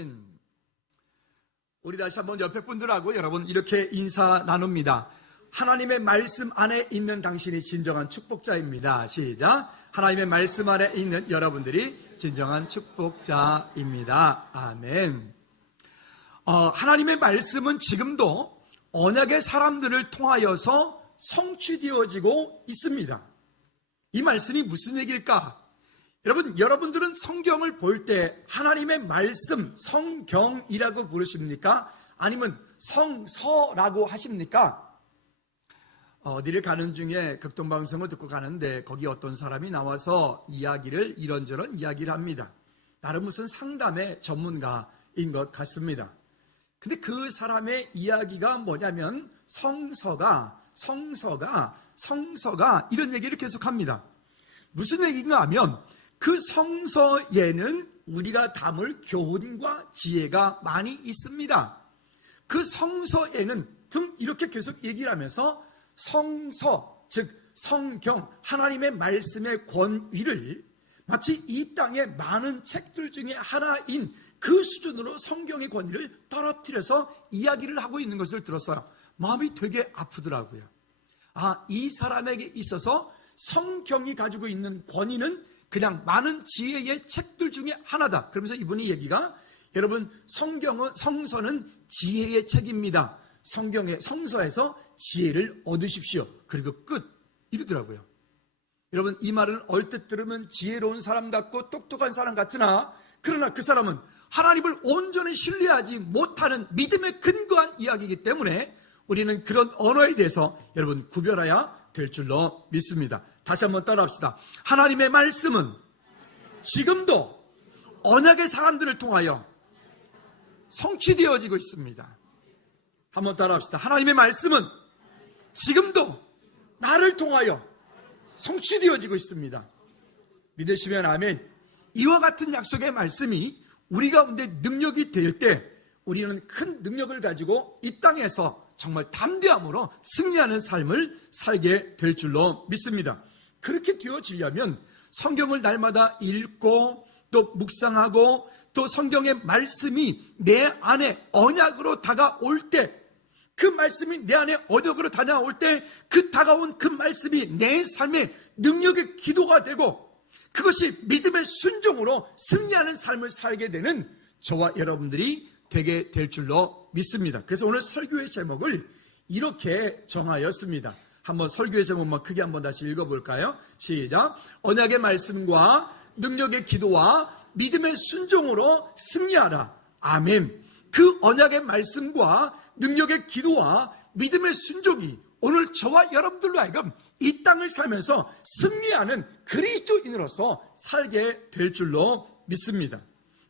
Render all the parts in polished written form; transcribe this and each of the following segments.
아멘. 우리 다시 한번 옆에 분들하고 여러분 이렇게 인사 나눕니다. 하나님의 말씀 안에 있는 당신이 진정한 축복자입니다. 시작. 하나님의 말씀 안에 있는 여러분들이 진정한 축복자입니다. 아멘. 하나님의 말씀은 지금도 언약의 사람들을 통하여서 성취되어지고 있습니다. 이 말씀이 무슨 얘기일까? 여러분들은 성경을 볼 때 하나님의 말씀, 성경이라고 부르십니까? 아니면 성서라고 하십니까? 어디를 가는 중에 극동방송을 듣고 가는데 거기 어떤 사람이 나와서 이런저런 이야기를 합니다. 나름 무슨 상담의 전문가인 것 같습니다. 근데 그 사람의 이야기가 뭐냐면 성서가 이런 얘기를 계속합니다. 무슨 얘기인가 하면 그 성서에는 우리가 담을 교훈과 지혜가 많이 있습니다. 그 성서에는 등 이렇게 계속 얘기를 하면서 성서, 즉 성경, 하나님의 말씀의 권위를 마치 이 땅의 많은 책들 중에 하나인 그 수준으로 성경의 권위를 떨어뜨려서 이야기를 하고 있는 것을 들었어요. 마음이 되게 아프더라고요. 이 사람에게 있어서 성경이 가지고 있는 권위는 그냥 많은 지혜의 책들 중에 하나다. 그러면서 이분이 얘기가, 여러분 성서는 지혜의 책입니다. 성서에서 지혜를 얻으십시오. 그리고 끝. 이러더라고요. 여러분, 이 말은 얼뜻 들으면 지혜로운 사람 같고 똑똑한 사람 같으나, 그러나 그 사람은 하나님을 온전히 신뢰하지 못하는 믿음에 근거한 이야기이기 때문에 우리는 그런 언어에 대해서 여러분 구별해야 될 줄로 믿습니다. 다시 한번 따라합시다. 하나님의 말씀은 지금도 언약의 사람들을 통하여 성취되어지고 있습니다. 한번 따라합시다. 하나님의 말씀은 지금도 나를 통하여 성취되어지고 있습니다. 믿으시면 아멘. 이와 같은 약속의 말씀이 우리 가운데 능력이 될 때 우리는 큰 능력을 가지고 이 땅에서 정말 담대함으로 승리하는 삶을 살게 될 줄로 믿습니다. 그렇게 되어지려면 성경을 날마다 읽고 또 묵상하고 또 성경의 말씀이 내 안에 언약으로 다가올 때, 그 말씀이 내 안에 언약으로 다가올 때 그 다가온 그 말씀이 내 삶의 능력의 기도가 되고 그것이 믿음의 순종으로 승리하는 삶을 살게 되는 저와 여러분들이 되게 될 줄로 믿습니다. 그래서 오늘 설교의 제목을 이렇게 정하였습니다. 한번 설교의 제목만 크게 한번 다시 읽어볼까요? 시작. 언약의 말씀과 능력의 기도와 믿음의 순종으로 승리하라. 아멘. 그 언약의 말씀과 능력의 기도와 믿음의 순종이 오늘 저와 여러분들로 하여금 이 땅을 살면서 승리하는 그리스도인으로서 살게 될 줄로 믿습니다.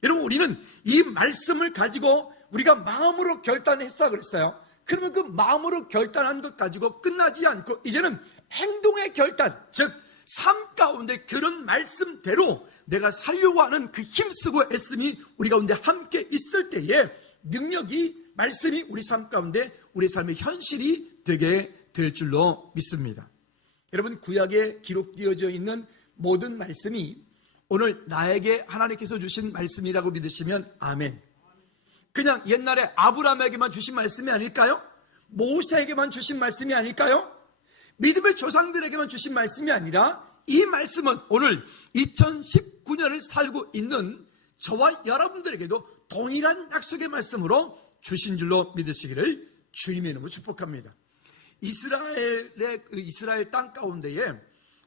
여러분, 우리는 이 말씀을 가지고 우리가 마음으로 결단했다 그랬어요. 그러면 그 마음으로 결단한 것 가지고 끝나지 않고 이제는 행동의 결단, 즉 삶 가운데 그런 말씀대로 내가 살려고 하는 그 힘쓰고 애씀이 우리 가운데 함께 있을 때에 능력이, 말씀이 우리 삶 가운데 우리 삶의 현실이 되게 될 줄로 믿습니다. 여러분, 구약에 기록되어져 있는 모든 말씀이 오늘 나에게 하나님께서 주신 말씀이라고 믿으시면 아멘. 그냥 옛날에 아브라함에게만 주신 말씀이 아닐까요? 모세에게만 주신 말씀이 아닐까요? 믿음의 조상들에게만 주신 말씀이 아니라 이 말씀은 오늘 2019년을 살고 있는 저와 여러분들에게도 동일한 약속의 말씀으로 주신 줄로 믿으시기를 주님의 이름으로 축복합니다. 이스라엘 땅 가운데에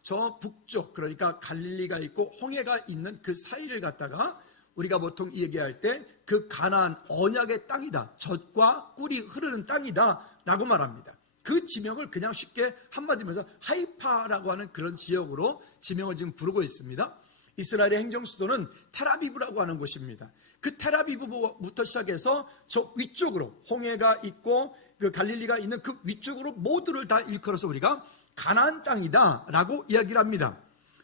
저 북쪽, 그러니까 갈릴리가 있고 홍해가 있는 그 사이를 갖다가 우리가 보통 얘기할 때 그 가나안 언약의 땅이다, 젖과 꿀이 흐르는 땅이다 라고 말합니다. 그 지명을 그냥 쉽게 한마디면서 하이파라고 하는 그런 지역으로 지명을 지금 부르고 있습니다. 이스라엘의 행정수도는 텔아비브라고 하는 곳입니다. 그 텔아비브부터 시작해서 저 위쪽으로 홍해가 있고 그 갈릴리가 있는 그 위쪽으로 모두를 다 일컬어서 우리가 가나안 땅이다 라고 이야기를 합니다.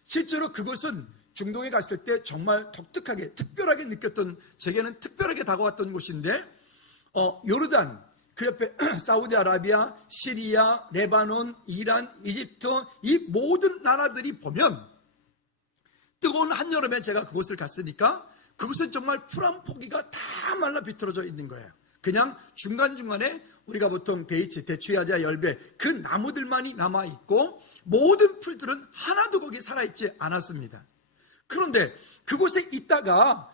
실제로 그것은 중동에 갔을 때 정말 독특하게, 특별하게 느꼈던, 제게는 특별하게 다가왔던 곳인데, 요르단, 그 옆에 사우디아라비아, 시리아, 레바논, 이란, 이집트, 이 모든 나라들이 보면 뜨거운 한여름에 제가 그곳을 갔으니까 그곳은 정말 풀 한 포기가 다 말라 비틀어져 있는 거예요. 그냥 중간중간에 우리가 보통 베이치, 대추야자, 열배 그 나무들만이 남아있고 모든 풀들은 하나도 거기에 살아있지 않았습니다. 그런데 그곳에 있다가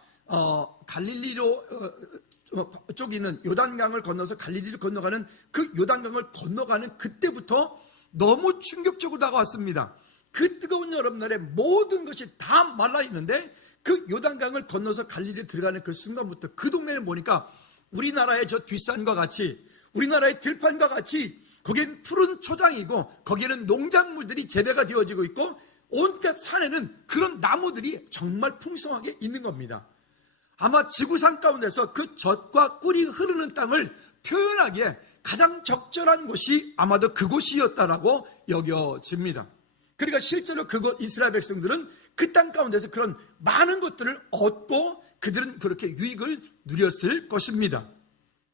갈릴리로 쪽에 있는 요단강을 건너서 갈릴리로 건너가는 그 요단강을 건너가는 그때부터 너무 충격적으로 다가왔습니다. 그 뜨거운 여름날에 모든 것이 다 말라있는데 그 요단강을 건너서 갈릴리에 들어가는 그 순간부터 그 동네는 보니까 우리나라의 저 뒷산과 같이, 우리나라의 들판과 같이 거기엔 푸른 초장이고 거기에는 농작물들이 재배가 되어지고 있고 온갖 산에는 그런 나무들이 정말 풍성하게 있는 겁니다. 아마 지구상 가운데서 그 젖과 꿀이 흐르는 땅을 표현하기에 가장 적절한 곳이 아마도 그곳이었다라고 여겨집니다. 그러니까 실제로 그곳 이스라엘 백성들은 그 땅 가운데서 그런 많은 것들을 얻고 그들은 그렇게 유익을 누렸을 것입니다.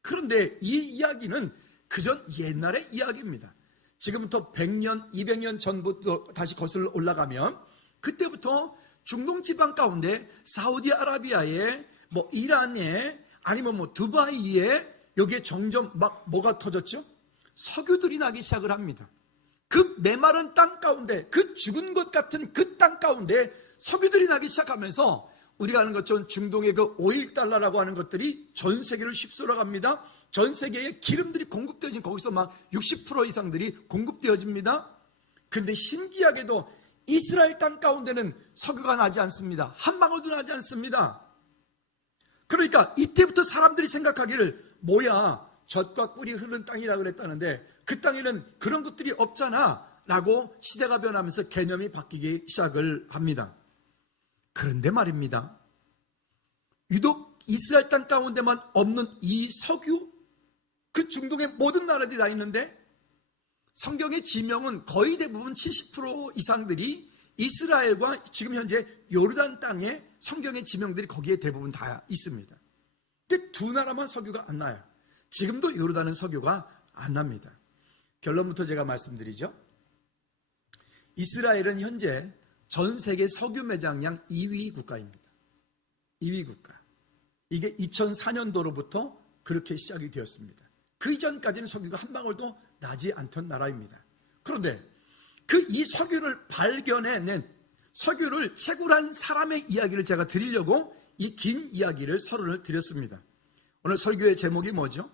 그런데 이 이야기는 그전 옛날의 이야기입니다. 지금부터 100년, 200년 전부터 다시 거슬러 올라가면 그때부터 중동 지방 가운데 사우디아라비아에 이란에 아니면 두바이에 여기에 점점 막 뭐가 터졌죠? 석유들이 나기 시작을 합니다. 그 메마른 땅 가운데, 그 죽은 것 같은 그 땅 가운데 석유들이 나기 시작하면서 우리가 아는 것처럼 중동의 그 오일 달러라고 하는 것들이 전 세계를 휩쓸어 갑니다. 전 세계에 기름들이 공급되어진 거기서 막 60% 이상들이 공급되어집니다. 그런데 신기하게도 이스라엘 땅 가운데는 석유가 나지 않습니다. 한 방울도 나지 않습니다. 그러니까 이때부터 사람들이 생각하기를 뭐야, 젖과 꿀이 흐르는 땅이라고 그랬다는데 그 땅에는 그런 것들이 없잖아 라고 시대가 변하면서 개념이 바뀌기 시작을 합니다. 그런데 말입니다, 유독 이스라엘 땅 가운데만 없는 이 석유, 그 중동의 모든 나라들이 다 있는데 성경의 지명은 거의 대부분 70% 이상들이 이스라엘과 지금 현재 요르단 땅에 성경의 지명들이 거기에 대부분 다 있습니다. 근데 두 나라만 석유가 안 나요. 지금도 요르단은 석유가 안 납니다. 결론부터 제가 말씀드리죠. 이스라엘은 현재 전 세계 석유 매장량 2위 국가입니다. 2위 국가. 이게 2004년도로부터 그렇게 시작이 되었습니다. 그 이전까지는 석유가 한 방울도 나지 않던 나라입니다. 그런데 이 석유를 발견해낸, 석유를 채굴한 사람의 이야기를 제가 드리려고 이 긴 이야기를 서론을 드렸습니다. 오늘 설교의 제목이 뭐죠?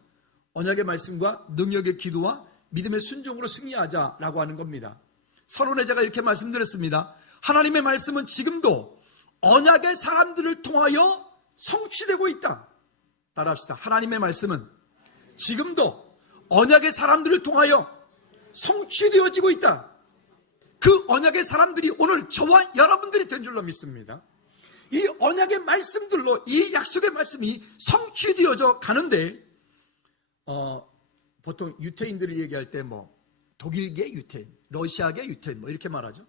언약의 말씀과 능력의 기도와 믿음의 순종으로 승리하자라고 하는 겁니다. 서론에 제가 이렇게 말씀드렸습니다. 하나님의 말씀은 지금도 언약의 사람들을 통하여 성취되고 있다. 따라합시다. 하나님의 말씀은 지금도 언약의 사람들을 통하여 성취되어지고 있다. 그 언약의 사람들이 오늘 저와 여러분들이 된 줄로 믿습니다. 이 언약의 말씀들로 이 약속의 말씀이 성취되어져 가는데 보통 유태인들을 얘기할 때 독일계 유태인, 러시아계 유태인 이렇게 말하죠.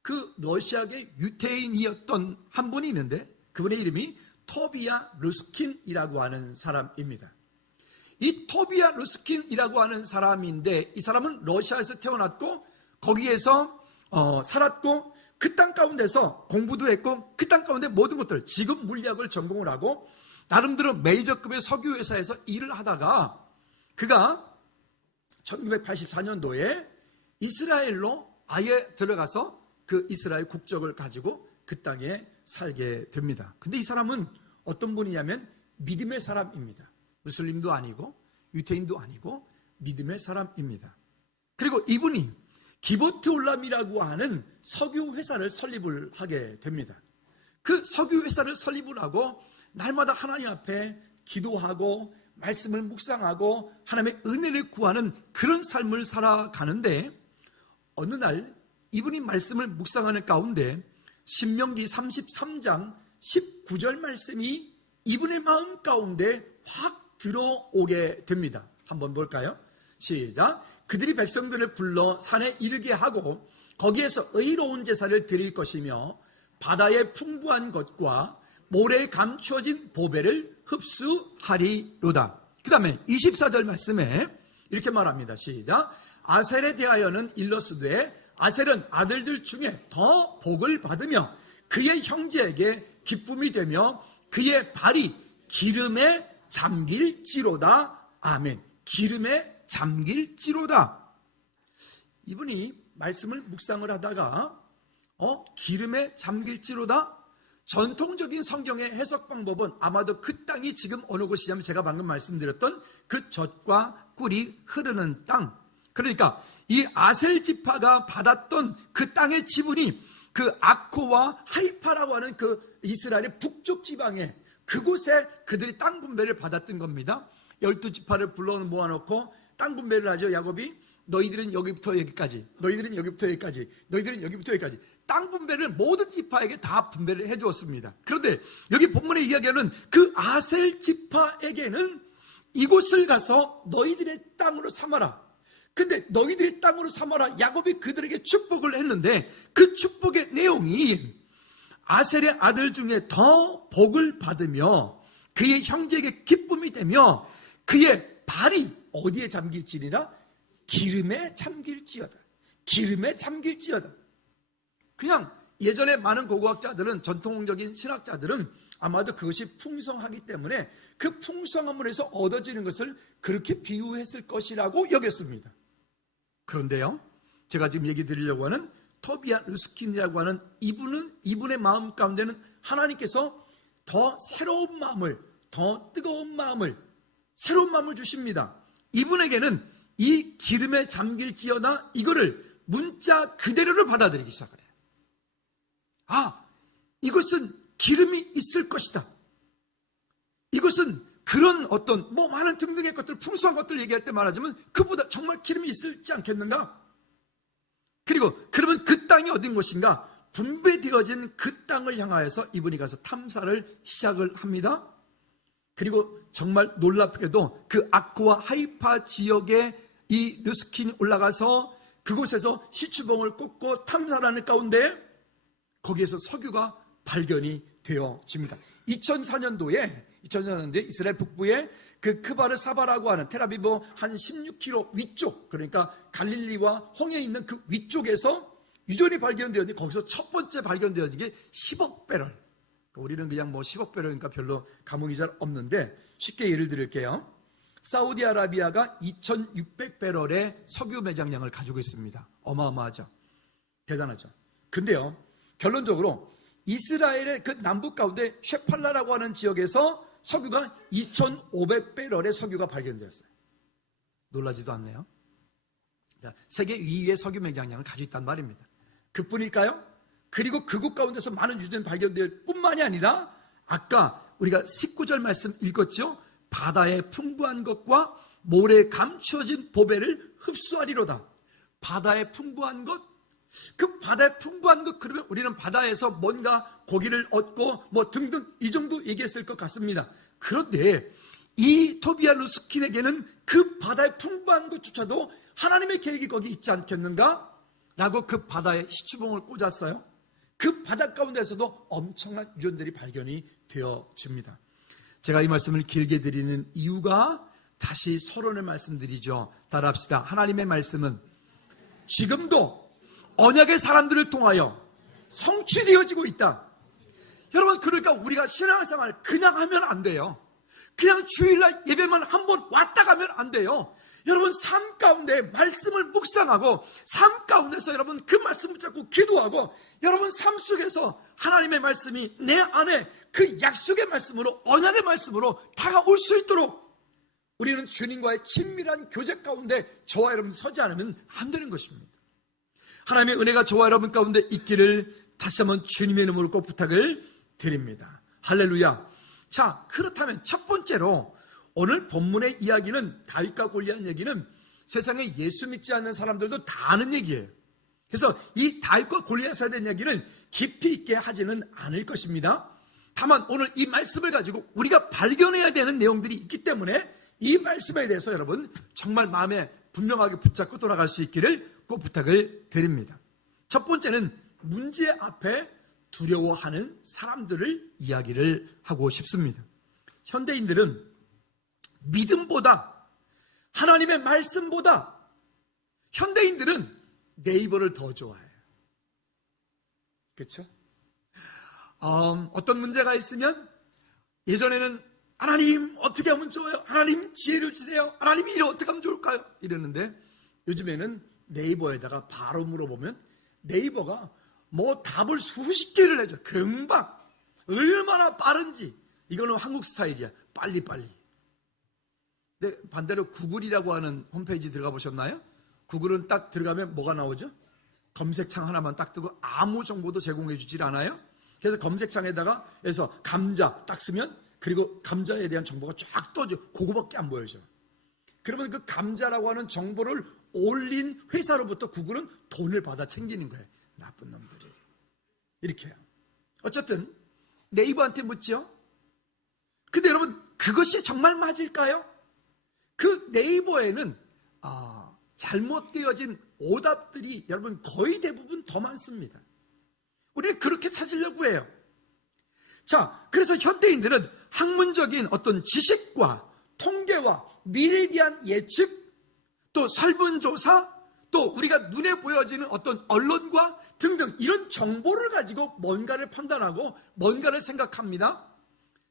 그 러시아계 유태인이었던 한 분이 있는데 그분의 이름이 토비아 루스킨이라고 하는 사람입니다. 이 토비아 루스킨이라고 하는 사람인데 이 사람은 러시아에서 태어났고 거기에서 살았고 그 땅 가운데서 공부도 했고 그 땅 가운데 모든 것들 지금 물리학을 전공을 하고 나름대로 메이저급의 석유 회사에서 일을 하다가 그가 1984년도에 이스라엘로 아예 들어가서 그 이스라엘 국적을 가지고 그 땅에 살게 됩니다. 근데 이 사람은 어떤 분이냐면 믿음의 사람입니다. 무슬림도 아니고 유태인도 아니고 믿음의 사람입니다. 그리고 이분이 기보트 올람이라고 하는 석유 회사를 설립을 하게 됩니다. 그 석유 회사를 설립을 하고 날마다 하나님 앞에 기도하고 말씀을 묵상하고 하나님의 은혜를 구하는 그런 삶을 살아가는데 어느 날 이분이 말씀을 묵상하는 가운데 신명기 33장 19절 말씀이 이분의 마음 가운데 확 들어오게 됩니다. 한번 볼까요? 시작. 그들이 백성들을 불러 산에 이르게 하고 거기에서 의로운 제사를 드릴 것이며 바다의 풍부한 것과 모래에 감추어진 보배를 흡수하리로다. 그 다음에 24절 말씀에 이렇게 말합니다. 시작. 아셀에 대하여는 일러스되 아셀은 아들들 중에 더 복을 받으며 그의 형제에게 기쁨이 되며 그의 발이 기름에 잠길지로다. 아멘. 기름에 잠길지로다. 이분이 말씀을 묵상을 하다가 기름에 잠길지로다? 전통적인 성경의 해석 방법은 아마도 그 땅이 지금 어느 곳이냐면 제가 방금 말씀드렸던 그 젖과 꿀이 흐르는 땅. 그러니까 이 아셀 지파가 받았던 그 땅의 지분이 그 아코와 하이파라고 하는 그 이스라엘의 북쪽 지방에 그곳에 그들이 땅 분배를 받았던 겁니다. 12지파를 불러 모아놓고 땅 분배를 하죠. 야곱이 너희들은 여기부터 여기까지, 너희들은 여기부터 여기까지, 너희들은 여기부터 여기까지 땅 분배를 모든 지파에게 다 분배를 해주었습니다. 그런데 여기 본문의 이야기는 그 아셀 지파에게는 이곳을 가서 너희들의 땅으로 삼아라. 근데 너희들의 땅으로 삼아라. 야곱이 그들에게 축복을 했는데 그 축복의 내용이 아셀의 아들 중에 더 복을 받으며 그의 형제에게 기쁨이 되며 그의 발이 어디에 잠길지니라? 기름에 잠길지어다. 기름에 잠길지어다. 그냥 예전에 많은 고고학자들은, 전통적인 신학자들은 아마도 그것이 풍성하기 때문에 그 풍성함을 해서 얻어지는 것을 그렇게 비유했을 것이라고 여겼습니다. 그런데요, 제가 지금 얘기 드리려고 하는 토비아 르스킨이라고 하는 이분의 마음 가운데는 하나님께서 더 새로운 마음을, 더 뜨거운 마음을, 새로운 마음을 주십니다. 이분에게는 이 기름에 잠길지어다 이거를 문자 그대로를 받아들이기 시작을 해요. 아, 이것은 기름이 있을 것이다. 이것은 그런 어떤 많은 등등의 것들, 풍성한 것들 얘기할 때 말하자면 그보다 정말 기름이 있을지 않겠는가? 그리고 그러면 그 땅이 어딘 곳인가? 분배되어진 그 땅을 향하여서 이분이 가서 탐사를 시작을 합니다. 그리고 정말 놀랍게도 그 아코와 하이파 지역에 이 르스킨이 올라가서 그곳에서 시추봉을 꽂고 탐사를 하는 가운데 거기에서 석유가 발견이 되어집니다. 2004년도에 이스라엘 북부의 그 크바르 사바라고 하는 텔아비브 한 16km 위쪽, 그러니까 갈릴리와 홍해에 있는 그 위쪽에서 유전이 발견되었는데 거기서 첫 번째 발견되어진 게 10억 배럴. 그러니까 우리는 그냥 10억 배럴이니까 별로 감흥이 잘 없는데 쉽게 예를 들을게요. 사우디아라비아가 2600배럴의 석유 매장량을 가지고 있습니다. 어마어마하죠. 대단하죠. 근데요, 결론적으로 이스라엘의 그 남북 가운데 쉐팔라라고 하는 지역에서 석유가 2500배럴의 석유가 발견되었어요. 놀라지도 않네요. 세계 2위의 석유 매장량을 가지고 있단 말입니다. 그뿐일까요? 그리고 그곳 가운데서 많은 유전이 발견될 뿐만이 아니라 아까 우리가 19절 말씀 읽었죠? 바다의 풍부한 것과 모래에 감추어진 보배를 흡수하리로다. 바다의 풍부한 것, 그 바다의 풍부한 것, 그러면 우리는 바다에서 뭔가 고기를 얻고 등등 이 정도 얘기했을 것 같습니다. 그런데 이 토비아 르스킨에게는 그 바다의 풍부한 것조차도 하나님의 계획이 거기 있지 않겠는가? 라고 그 바다에 시추봉을 꽂았어요. 그 바다 가운데서도 엄청난 유전들이 발견이 되어집니다. 제가 이 말씀을 길게 드리는 이유가 다시 서론을 말씀드리죠. 따라합시다. 하나님의 말씀은 지금도 언약의 사람들을 통하여 성취되어지고 있다. 여러분, 그러니까 우리가 신앙생활 그냥 하면 안 돼요. 그냥 주일날 예배만 한번 왔다 가면 안 돼요. 여러분, 삶 가운데 말씀을 묵상하고 삶 가운데서 여러분 그 말씀 붙잡고 기도하고 여러분 삶 속에서 하나님의 말씀이 내 안에 그 약속의 말씀으로, 언약의 말씀으로 다가올 수 있도록 우리는 주님과의 친밀한 교제 가운데 저와 여러분 서지 않으면 안 되는 것입니다. 하나님의 은혜가 저와 여러분 가운데 있기를 다시 한번 주님의 이름으로 꼭 부탁을 드립니다. 할렐루야. 자, 그렇다면 첫 번째로 오늘 본문의 이야기는, 다윗과 골리앗 얘기는 세상에 예수 믿지 않는 사람들도 다 아는 얘기예요. 그래서 이 다윗과 골리앗에 대한 이야기는 깊이 있게 하지는 않을 것입니다. 다만 오늘 이 말씀을 가지고 우리가 발견해야 되는 내용들이 있기 때문에 이 말씀에 대해서 여러분 정말 마음에 분명하게 붙잡고 돌아갈 수 있기를 꼭 부탁을 드립니다. 첫 번째는 문제 앞에 두려워하는 사람들을 이야기를 하고 싶습니다. 현대인들은 믿음보다, 하나님의 말씀보다 현대인들은 네이버를 더 좋아해요. 그렇죠? 어떤 문제가 있으면 예전에는 하나님 어떻게 하면 좋아요? 하나님 지혜를 주세요. 하나님 이를 어떻게 하면 좋을까요? 이랬는데 요즘에는 네이버에다가 바로 물어보면 네이버가 뭐 답을 수십 개를 내줘. 금방. 얼마나 빠른지. 이거는 한국 스타일이야. 빨리빨리. 근데 반대로 구글이라고 하는 홈페이지 들어가 보셨나요? 구글은 딱 들어가면 뭐가 나오죠? 검색창 하나만 딱 뜨고 아무 정보도 제공해 주질 않아요. 그래서 검색창에다가 해서 감자 딱 쓰면 그리고 감자에 대한 정보가 쫙 떠져. 그거밖에 안 보여져. 그러면 그 감자라고 하는 정보를 올린 회사로부터 구글은 돈을 받아 챙기는 거예요. 나쁜 놈들이. 이렇게요. 어쨌든 네이버한테 묻죠. 근데 여러분 그것이 정말 맞을까요? 그 네이버에는 잘못되어진 오답들이 여러분 거의 대부분 더 많습니다. 우리는 그렇게 찾으려고 해요. 자, 그래서 현대인들은 학문적인 어떤 지식과 통계와 미래에 대한 예측, 또 설문조사, 또 우리가 눈에 보여지는 어떤 언론과 등등 이런 정보를 가지고 뭔가를 판단하고 뭔가를 생각합니다.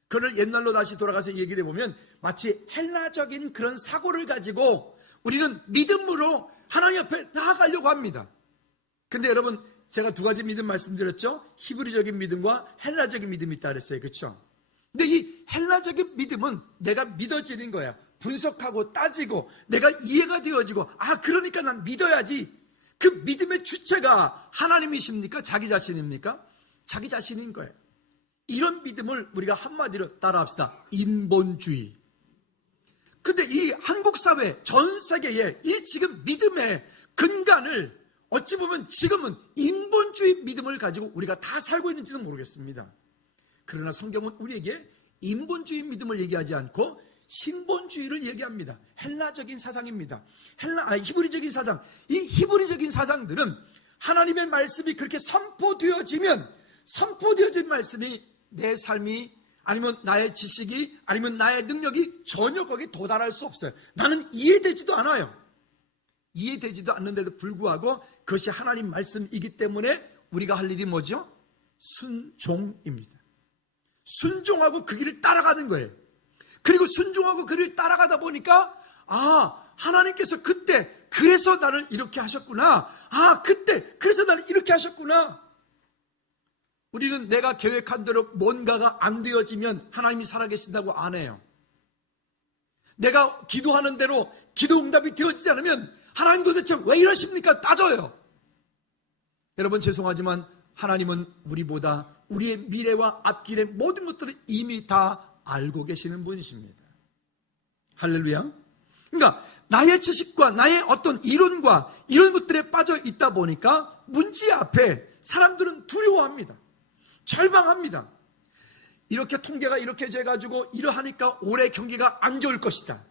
그를 옛날로 다시 돌아가서 얘기를 해보면 마치 헬라적인 그런 사고를 가지고 우리는 믿음으로 하나님 앞에 나아가려고 합니다. 근데 여러분 제가 두 가지 믿음 말씀드렸죠. 히브리적인 믿음과 헬라적인 믿음이 있다 그랬어요. 그렇죠? 근데 이 헬라적인 믿음은 내가 믿어지는 거야. 분석하고 따지고 내가 이해가 되어지고 그러니까 난 믿어야지. 그 믿음의 주체가 하나님이십니까? 자기 자신입니까? 자기 자신인 거예요. 이런 믿음을 우리가 한마디로 따라합시다. 인본주의. 근데 이 한국 사회 전 세계에 이 지금 믿음의 근간을 어찌 보면 지금은 인본주의 믿음을 가지고 우리가 다 살고 있는지도 모르겠습니다. 그러나 성경은 우리에게 인본주의 믿음을 얘기하지 않고 신본주의를 얘기합니다. 헬라적인 사상입니다. 히브리적인 사상. 이 히브리적인 사상들은 하나님의 말씀이 그렇게 선포되어지면 선포되어진 말씀이 내 삶이 아니면 나의 지식이 아니면 나의 능력이 전혀 거기에 도달할 수 없어요. 나는 이해되지도 않아요. 이해되지도 않는데도 불구하고 그것이 하나님 말씀이기 때문에 우리가 할 일이 뭐죠? 순종입니다. 순종하고 그 길을 따라가는 거예요. 그리고 순종하고 그 길을 따라가다 보니까 하나님께서 그때 그래서 나를 이렇게 하셨구나. 그때 그래서 나를 이렇게 하셨구나. 우리는 내가 계획한 대로 뭔가가 안 되어지면 하나님이 살아계신다고 안 해요. 내가 기도하는 대로 기도 응답이 되어지지 않으면 하나님 도대체 왜 이러십니까? 따져요. 여러분 죄송하지만 하나님은 우리보다 우리의 미래와 앞길의 모든 것들을 이미 다 알고 계시는 분이십니다. 할렐루야. 그러니까 나의 지식과 나의 어떤 이론과 이런 것들에 빠져 있다 보니까 문제 앞에 사람들은 두려워합니다. 절망합니다. 이렇게 통계가 이렇게 돼가지고 이러하니까 올해 경기가 안 좋을 것이다.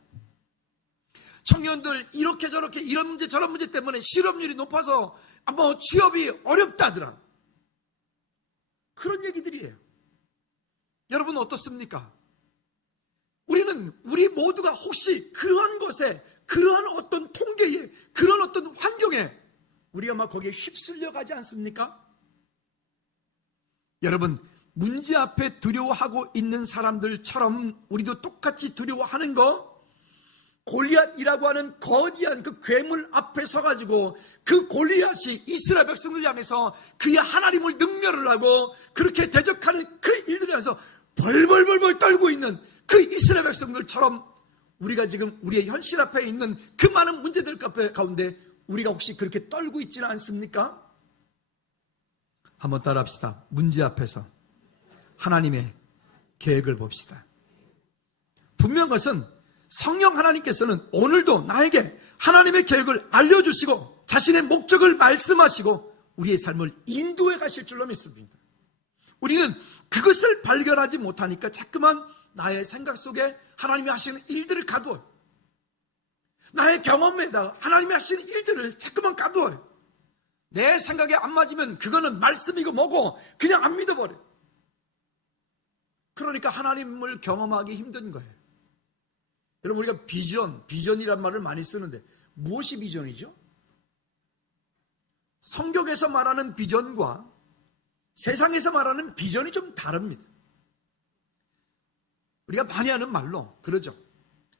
청년들 이렇게 저렇게 이런 문제 저런 문제 때문에 실업률이 높아서 취업이 어렵다더라. 그런 얘기들이에요. 여러분 어떻습니까? 우리 모두가 혹시 그러한 것에 그러한 어떤 통계에 그런 어떤 환경에 우리가 막 거기에 휩쓸려 가지 않습니까? 여러분 문제 앞에 두려워하고 있는 사람들처럼 우리도 똑같이 두려워하는 거, 골리앗이라고 하는 거대한 그 괴물 앞에 서가지고 그 골리앗이 이스라엘 백성들 향해서 그의 하나님을 능멸을 하고 그렇게 대적하는 그 일들을 향해서 벌벌벌벌 떨고 있는 그 이스라엘 백성들처럼 우리가 지금 우리의 현실 앞에 있는 그 많은 문제들 가운데 우리가 혹시 그렇게 떨고 있지는 않습니까? 한번 따라합시다. 문제 앞에서 하나님의 계획을 봅시다. 분명한 것은 성령 하나님께서는 오늘도 나에게 하나님의 계획을 알려주시고 자신의 목적을 말씀하시고 우리의 삶을 인도해 가실 줄로 믿습니다. 우리는 그것을 발견하지 못하니까 자꾸만 나의 생각 속에 하나님이 하시는 일들을 가두어요. 나의 경험에다가 하나님이 하시는 일들을 자꾸만 가두어요. 내 생각에 안 맞으면 그거는 말씀이고 뭐고 그냥 안 믿어버려요. 그러니까 하나님을 경험하기 힘든 거예요. 여러분 우리가 비전이란 말을 많이 쓰는데 무엇이 비전이죠? 성경에서 말하는 비전과 세상에서 말하는 비전이 좀 다릅니다. 우리가 많이 하는 말로 그러죠.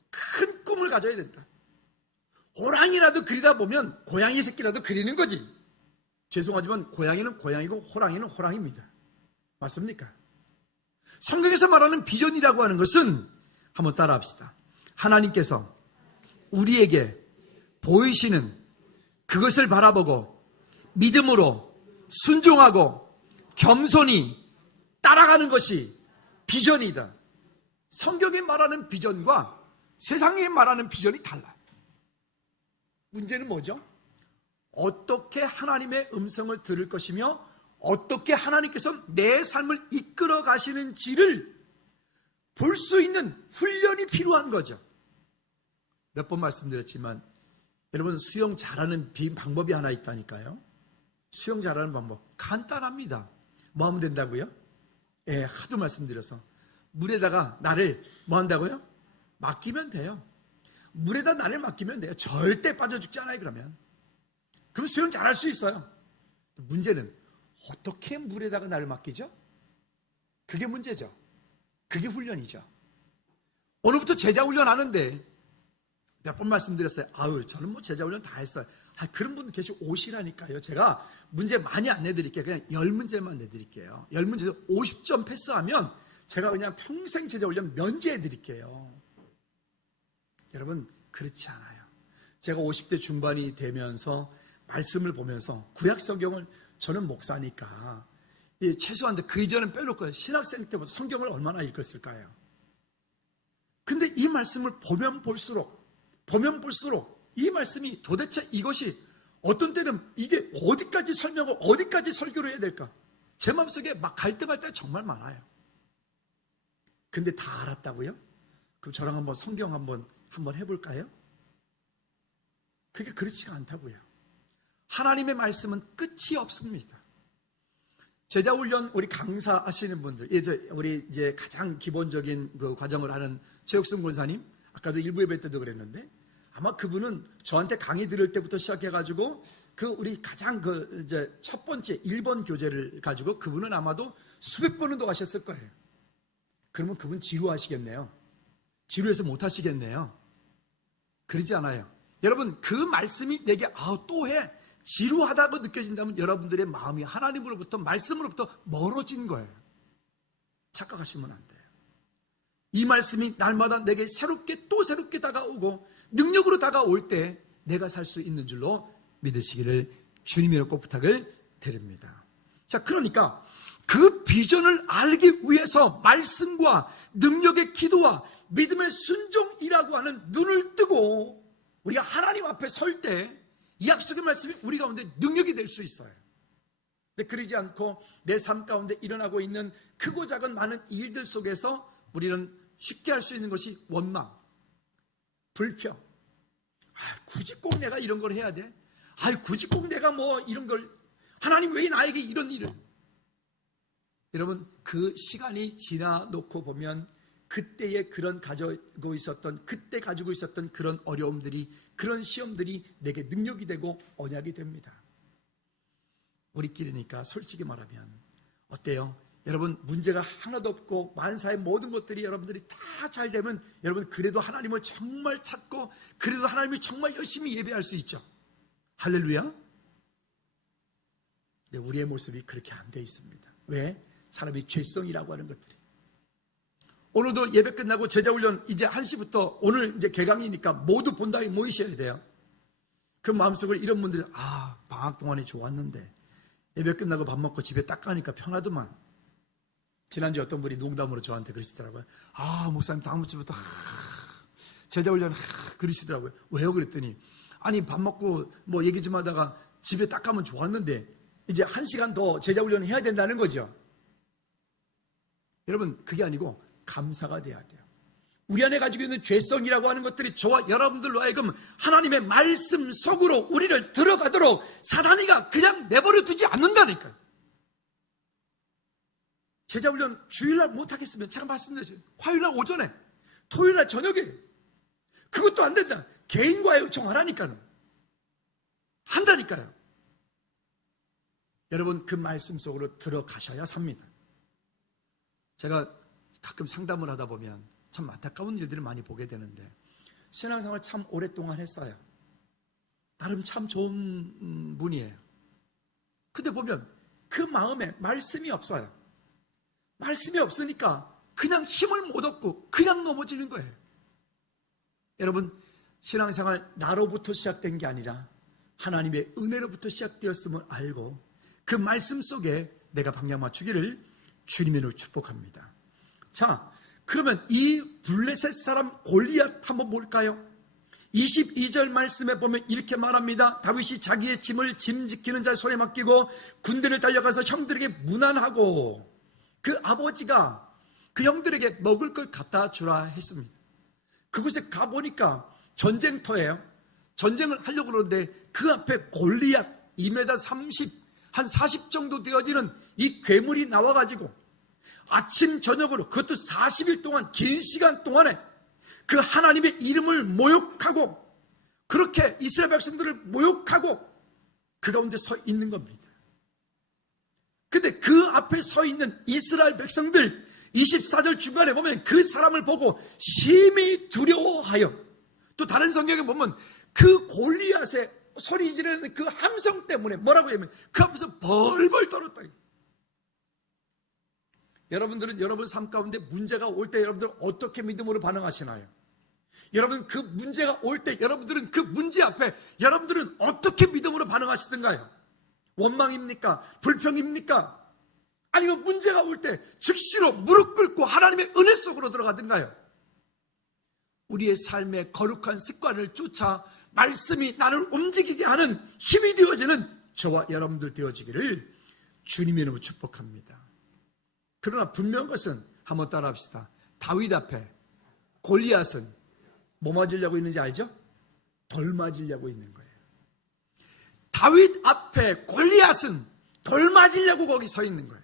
큰 꿈을 가져야 된다. 호랑이라도 그리다 보면 고양이 새끼라도 그리는 거지. 죄송하지만 고양이는 고양이고 호랑이는 호랑이입니다. 맞습니까? 성경에서 말하는 비전이라고 하는 것은 한번 따라 합시다. 하나님께서 우리에게 보이시는 그것을 바라보고 믿음으로 순종하고 겸손히 따라가는 것이 비전이다. 성경에 말하는 비전과 세상에 말하는 비전이 달라요. 문제는 뭐죠? 어떻게 하나님의 음성을 들을 것이며 어떻게 하나님께서 내 삶을 이끌어 가시는지를 볼 수 있는 훈련이 필요한 거죠. 몇 번 말씀드렸지만 여러분, 수영 잘하는 방법이 하나 있다니까요. 수영 잘하는 방법 간단합니다. 뭐 하면 된다고요? 하도 말씀드려서 물에다가 나를 뭐 한다고요? 맡기면 돼요. 물에다 나를 맡기면 돼요. 절대 빠져 죽지 않아요. 그럼 수영 잘할 수 있어요. 문제는 어떻게 물에다가 나를 맡기죠? 그게 문제죠. 그게 훈련이죠. 오늘부터 제자 훈련하는데 몇 번 말씀드렸어요. 저는 뭐 제자 훈련 다 했어요. 그런 분들 계시 오시라니까요. 제가 문제 많이 안 내드릴게요. 그냥 10문제만 내드릴게요. 10문제에서 50점 패스하면 제가 그냥 평생 제자 훈련 면제해드릴게요. 여러분, 그렇지 않아요. 제가 50대 중반이 되면서 말씀을 보면서 구약 성경을, 저는 목사니까 최소한 그 이전은 빼놓고 신학생 때부터 성경을 얼마나 읽었을까요? 근데 이 말씀을 보면 볼수록 이 말씀이 도대체 이것이 어떤 때는 이게 어디까지 설명을 어디까지 설교를 해야 될까? 제 마음속에 막 갈등할 때가 정말 많아요. 근데 다 알았다고요? 그럼 저랑 한번 성경 한번 해볼까요? 그게 그렇지가 않다고요. 하나님의 말씀은 끝이 없습니다. 제자훈련 우리 강사하시는 분들, 우리 이제 가장 기본적인 그 과정을 하는 최혁순 권사님, 아까도 일부 예배 때도 그랬는데 아마 그분은 저한테 강의 들을 때부터 시작해가지고 우리 가장 이제 첫 번째 1번 교재를 가지고 그분은 아마도 수백 번은 더 가셨을 거예요. 그러면 그분 지루하시겠네요. 지루해서 못 하시겠네요. 그러지 않아요. 여러분, 그 말씀이 내게 또 해 지루하다고 느껴진다면 여러분들의 마음이 하나님으로부터 말씀으로부터 멀어진 거예요. 착각하시면 안 돼요. 이 말씀이 날마다 내게 새롭게 또 새롭게 다가오고 능력으로 다가올 때 내가 살 수 있는 줄로 믿으시기를 주님이로 꼭 부탁을 드립니다. 자, 그러니까 그 비전을 알기 위해서 말씀과 능력의 기도와 믿음의 순종이라고 하는 눈을 뜨고 우리가 하나님 앞에 설 때 이 약속의 말씀이 우리 가운데 능력이 될 수 있어요. 근데 그러지 않고 내 삶 가운데 일어나고 있는 크고 작은 많은 일들 속에서 우리는 쉽게 할 수 있는 것이 원망, 불평. 굳이 꼭 내가 이런 걸 해야 돼? 굳이 꼭 내가 뭐 이런 걸, 하나님 왜 나에게 이런 일을? 여러분, 그 시간이 지나 놓고 보면 그때 가지고 있었던 그런 어려움들이, 그런 시험들이 내게 능력이 되고 언약이 됩니다. 우리끼리니까 솔직히 말하면 어때요? 여러분, 문제가 하나도 없고 만사의 모든 것들이 여러분들이 다 잘 되면 여러분 그래도 하나님을 정말 찾고 그래도 하나님을 정말 열심히 예배할 수 있죠. 할렐루야. 근데 우리의 모습이 그렇게 안 돼 있습니다. 왜? 사람이 죄성이라고 하는 것들이. 오늘도 예배 끝나고 제자훈련 이제 1시부터 오늘 이제 개강이니까 모두 본당에 모이셔야 돼요. 그 마음속으로 이런 분들이 방학 동안이 좋았는데 예배 끝나고 밥 먹고 집에 딱 가니까 편하더만. 지난주에 어떤 분이 농담으로 저한테 그러시더라고요. 목사님 다음 주부터 제자훈련 그러시더라고요. 왜요? 그랬더니 밥 먹고 뭐 얘기 좀 하다가 집에 딱 가면 좋았는데 이제 1시간 더 제자훈련을 해야 된다는 거죠. 여러분, 그게 아니고 감사가 돼야 돼요. 우리 안에 가지고 있는 죄성이라고 하는 것들이 저와 여러분들로 하여금 하나님의 말씀 속으로 우리를 들어가도록 사단이가 그냥 내버려 두지 않는다니까요. 제자훈련 주일날 못하겠으면 제가 말씀드렸죠. 화요일날 오전에, 토요일날 저녁에. 그것도 안 된다. 개인과의 요청하라니까요. 한다니까요. 여러분, 그 말씀 속으로 들어가셔야 삽니다. 제가 가끔 상담을 하다 보면 참 안타까운 일들을 많이 보게 되는데 신앙생활 참 오랫동안 했어요. 나름 참 좋은 분이에요. 근데 보면 그 마음에 말씀이 없어요. 말씀이 없으니까 그냥 힘을 못 얻고 그냥 넘어지는 거예요. 여러분, 신앙생활 나로부터 시작된 게 아니라 하나님의 은혜로부터 시작되었음을 알고 그 말씀 속에 내가 방향 맞추기를 주님의 이름으로 축복합니다. 자, 그러면 이 블레셋 사람 골리앗 한번 볼까요? 22절 말씀에 보면 이렇게 말합니다. 다윗이 자기의 짐을 짐 지키는 자의 손에 맡기고 군대를 달려가서 형들에게 문안하고, 그 아버지가 그 형들에게 먹을 걸 갖다 주라 했습니다. 그곳에 가보니까 전쟁터예요. 전쟁을 하려고 그러는데 그 앞에 골리앗 2m 30, 한 40 정도 되어지는 이 괴물이 나와가지고 아침 저녁으로, 그것도 40일 동안, 긴 시간 동안에 그 하나님의 이름을 모욕하고, 그렇게 이스라엘 백성들을 모욕하고 그 가운데 서 있는 겁니다. 근데 그 앞에 서 있는 이스라엘 백성들 24절 중간에 보면 그 사람을 보고 심히 두려워하여, 또 다른 성경에 보면 그 골리앗의 소리 지르는 그 함성 때문에 뭐라고 하면 그 앞에서 벌벌 떨었다. 여러분들은 여러분 삶 가운데 문제가 올 때 여러분들 어떻게 믿음으로 반응하시나요? 여러분, 그 문제가 올 때 여러분들은 그 문제 앞에 여러분들은 어떻게 믿음으로 반응하시던가요? 원망입니까? 불평입니까? 아니면 문제가 올 때 즉시로 무릎 꿇고 하나님의 은혜 속으로 들어가던가요? 우리의 삶의 거룩한 습관을 쫓아 말씀이 나를 움직이게 하는 힘이 되어지는 저와 여러분들 되어지기를 주님의 이름으로 축복합니다. 그러나 분명한 것은, 한번 따라합시다. 다윗 앞에 골리앗은 뭐 맞으려고 있는지 알죠? 돌 맞으려고 있는 거예요. 다윗 앞에 골리앗은 돌 맞으려고 거기 서 있는 거예요.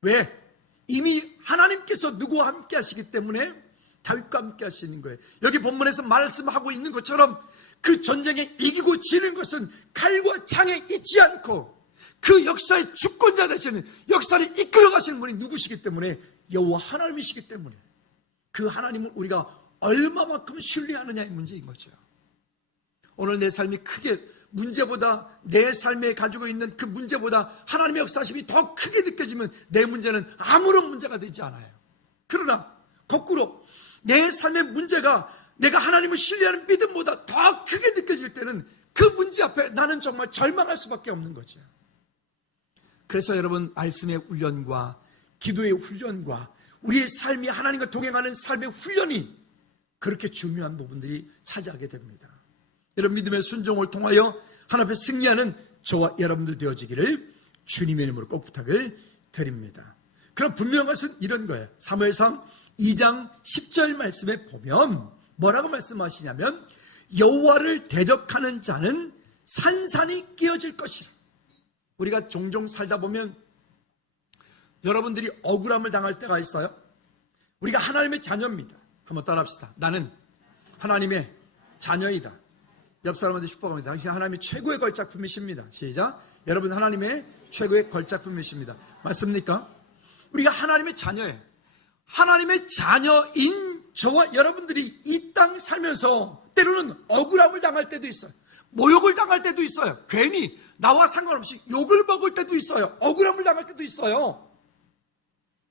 왜? 이미 하나님께서 누구와 함께 하시기 때문에 다윗과 함께 하시는 거예요. 여기 본문에서 말씀하고 있는 것처럼 그 전쟁에 이기고 지는 것은 칼과 창에 있지 않고 그 역사의 주권자 되시는, 역사를 이끌어 가시는 분이 누구시기 때문에, 여호와 하나님이시기 때문에 그 하나님을 우리가 얼마만큼 신뢰하느냐의 문제인 거죠. 오늘 내 삶이 크게 문제보다, 내 삶에 가지고 있는 그 문제보다 하나님의 역사심이 더 크게 느껴지면 내 문제는 아무런 문제가 되지 않아요. 그러나 거꾸로 내 삶의 문제가 내가 하나님을 신뢰하는 믿음보다 더 크게 느껴질 때는 그 문제 앞에 나는 정말 절망할 수밖에 없는 거죠. 그래서 여러분, 말씀의 훈련과 기도의 훈련과 우리의 삶이 하나님과 동행하는 삶의 훈련이 그렇게 중요한 부분들이 차지하게 됩니다. 여러분, 믿음의 순종을 통하여 하나님 앞에 승리하는 저와 여러분들 되어지기를 주님의 이름으로 꼭 부탁을 드립니다. 그럼 분명한 것은 이런 거예요. 사무엘상 2장 10절 말씀에 보면 뭐라고 말씀하시냐면, 여호와를 대적하는 자는 산산이 깨어질 것이라. 우리가 종종 살다 보면 여러분들이 억울함을 당할 때가 있어요. 우리가 하나님의 자녀입니다. 한번 따라합시다. 나는 하나님의 자녀이다. 옆 사람한테 축복합니다. 당신 하나님의 최고의 걸작품이십니다. 시작. 여러분, 하나님의 최고의 걸작품이십니다. 맞습니까? 우리가 하나님의 자녀예요. 하나님의 자녀인 저와 여러분들이 이 땅 살면서 때로는 억울함을 당할 때도 있어요. 모욕을 당할 때도 있어요. 괜히 나와 상관없이 욕을 먹을 때도 있어요. 억울함을 당할 때도 있어요.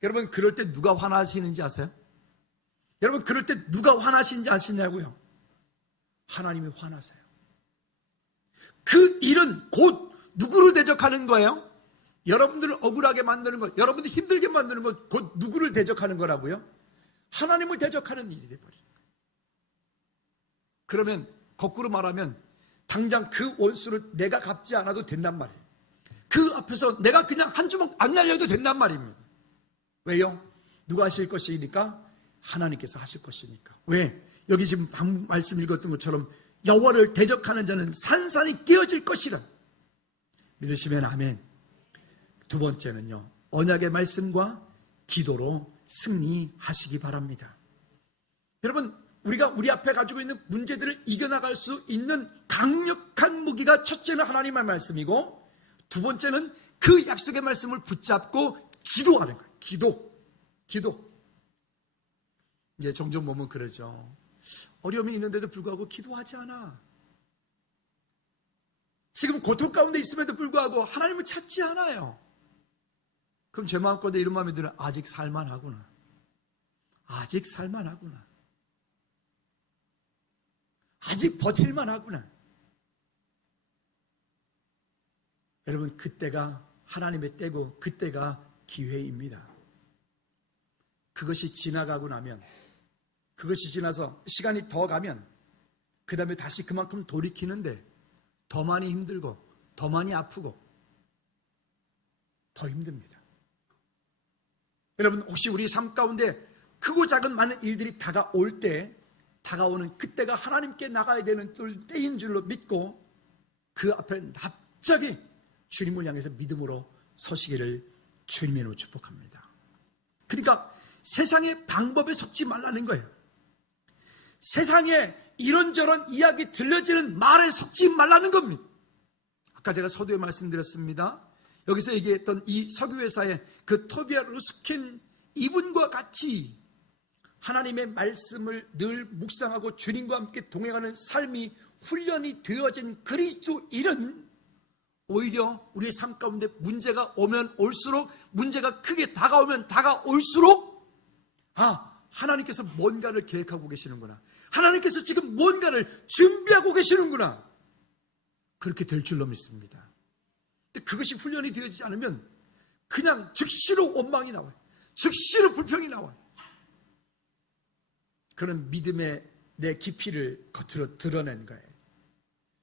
여러분, 그럴 때 누가 화나시는지 아세요? 여러분, 그럴 때 누가 화나시는지 아시냐고요? 하나님이 화나세요. 그 일은 곧 누구를 대적하는 거예요? 여러분들을 억울하게 만드는 것, 여러분들 힘들게 만드는 것, 곧 누구를 대적하는 거라고요? 하나님을 대적하는 일이 돼버려요. 그러면 거꾸로 말하면 당장 그 원수를 내가 갚지 않아도 된단 말이에요. 그 앞에서 내가 그냥 한 주먹 안 날려도 된단 말입니다. 왜요? 누가 하실 것이니까? 하나님께서 하실 것이니까. 왜? 여기 지금 방금 말씀 읽었던 것처럼 여호와를 대적하는 자는 산산이 깨어질 것이라. 믿으시면 아멘. 두 번째는요, 언약의 말씀과 기도로 승리하시기 바랍니다. 여러분, 우리가 우리 앞에 가지고 있는 문제들을 이겨나갈 수 있는 강력한 무기가, 첫째는 하나님의 말씀이고, 두 번째는 그 약속의 말씀을 붙잡고 기도하는 거예요. 기도. 이제 종종 보면 그러죠. 어려움이 있는데도 불구하고 기도하지 않아. 지금 고통 가운데 있음에도 불구하고 하나님을 찾지 않아요. 그럼 제 마음껏에 이런 마음이 들어요. 아직 살만하구나. 아직 살만하구나. 아직 버틸만하구나. 여러분, 그때가 하나님의 때고 그때가 기회입니다. 그것이 지나가고 나면, 그것이 지나서 시간이 더 가면 그 다음에 다시 그만큼 돌이키는데 더 많이 힘들고 더 많이 아프고 더 힘듭니다. 여러분, 혹시 우리 삶 가운데 크고 작은 많은 일들이 다가올 때, 다가오는 그때가 하나님께 나가야 되는 때인 줄로 믿고 그 앞에 납작이 주님을 향해서 믿음으로 서시기를 주님으로 축복합니다. 그러니까 세상의 방법에 속지 말라는 거예요. 세상에 이런저런 이야기 들려지는 말에 속지 말라는 겁니다. 아까 제가 서두에 말씀드렸습니다. 여기서 얘기했던 이 석유회사의 그 토비아 루스킨 이분과 같이 하나님의 말씀을 늘 묵상하고 주님과 함께 동행하는 삶이 훈련이 되어진 그리스도인은 오히려 우리의 삶 가운데 문제가 오면 올수록, 문제가 크게 다가오면 다가올수록 하나님께서 뭔가를 계획하고 계시는구나. 하나님께서 지금 뭔가를 준비하고 계시는구나. 그렇게 될 줄로 믿습니다. 근데 그것이 훈련이 되어지지 않으면 그냥 즉시로 원망이 나와요. 즉시로 불평이 나와요. 그런 믿음의 내 깊이를 겉으로 드러낸 거예요.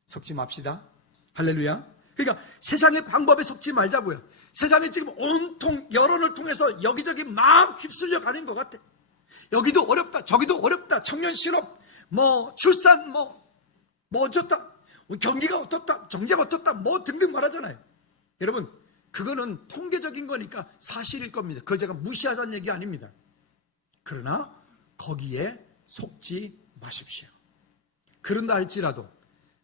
속지 맙시다. 할렐루야. 그러니까 세상의 방법에 속지 말자고요. 세상에 지금 온통 여론을 통해서 여기저기 막 휩쓸려 가는 것 같아. 여기도 어렵다, 저기도 어렵다, 청년 실업, 출산, 어쩌다, 경기가 어떻다, 정제가 어떻다, 등등 말하잖아요. 여러분, 그거는 통계적인 거니까 사실일 겁니다. 그걸 제가 무시하자는 얘기 아닙니다. 그러나 거기에 속지 마십시오. 그런다 할지라도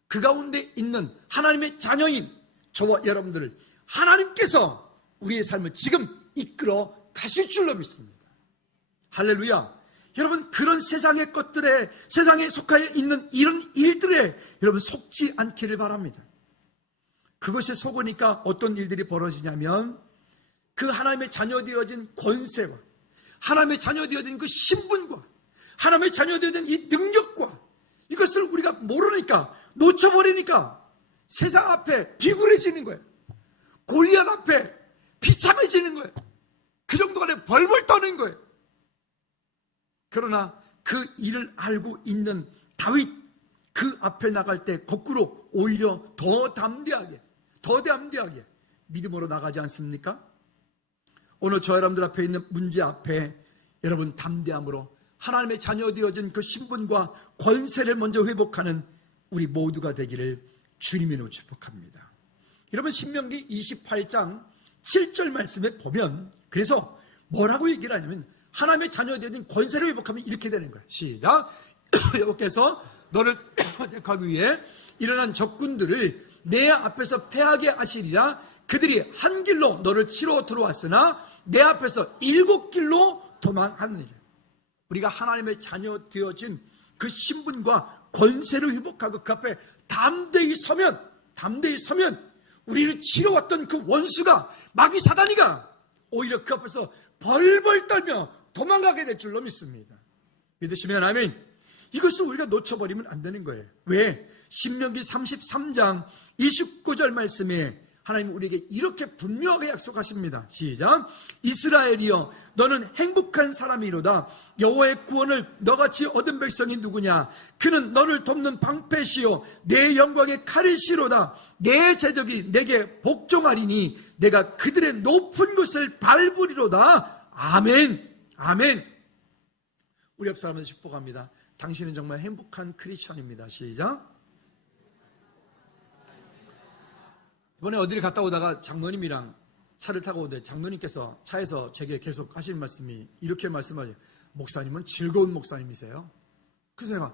그 가운데 있는 하나님의 자녀인 저와 여러분들을 하나님께서 우리의 삶을 지금 이끌어 가실 줄로 믿습니다. 할렐루야. 여러분, 그런 세상의 것들에, 세상에 속하여 있는 이런 일들에 여러분 속지 않기를 바랍니다. 그것에 속으니까 어떤 일들이 벌어지냐면 그 하나님의 자녀 되어진 권세와 하나님의 자녀 되어진 그 신분과 하나님의 자녀 되어진 이 능력과 이것을 우리가 모르니까, 놓쳐버리니까 세상 앞에 비굴해지는 거예요. 골리앗 앞에 비참해지는 거예요. 그 정도가 벌벌 떠는 거예요. 그러나 그 일을 알고 있는 다윗, 그 앞에 나갈 때 거꾸로 오히려 더 담대하게 믿음으로 나가지 않습니까? 오늘 저 여러분들 앞에 있는 문제 앞에 여러분 담대함으로 하나님의 자녀 되어진 그 신분과 권세를 먼저 회복하는 우리 모두가 되기를 주님으로 축복합니다. 여러분, 신명기 28장 7절 말씀에 보면 그래서 뭐라고 얘기를 하냐면 하나님의 자녀 되어진 권세를 회복하면 이렇게 되는 거예요. 시작. 여호와께서 너를 택하기 위해 일어난 적군들을 내 앞에서 패하게 하시리라. 그들이 한 길로 너를 치러 들어왔으나 내 앞에서 7길로 도망하느니라. 우리가 하나님의 자녀 되어진 그 신분과 권세를 회복하고 그 앞에 담대히 서면 우리를 치러왔던 그 원수가, 마귀 사단이가 오히려 그 앞에서 벌벌 떨며 도망가게 될 줄로 믿습니다. 믿으시면 아멘. 이것을 우리가 놓쳐버리면 안 되는 거예요. 왜? 신명기 33장 29절 말씀에 하나님 우리에게 이렇게 분명하게 약속하십니다. 시작. 이스라엘이여 너는 행복한 사람이로다. 여호와의 구원을 너같이 얻은 백성이 누구냐? 그는 너를 돕는 방패시요 내 영광의 칼이시로다. 내 제적이 내게 복종하리니 내가 그들의 높은 곳을 밟으리로다. 아멘. 아멘. 우리 옆 사람을 축복합니다. 당신은 정말 행복한 크리스천입니다. 시작. 이번에 어디를 갔다 오다가 장로님이랑 차를 타고 오는데 장로님께서 차에서 제게 계속 하시는 말씀이 이렇게 말씀하세요. 목사님은 즐거운 목사님이세요. 그래서 내가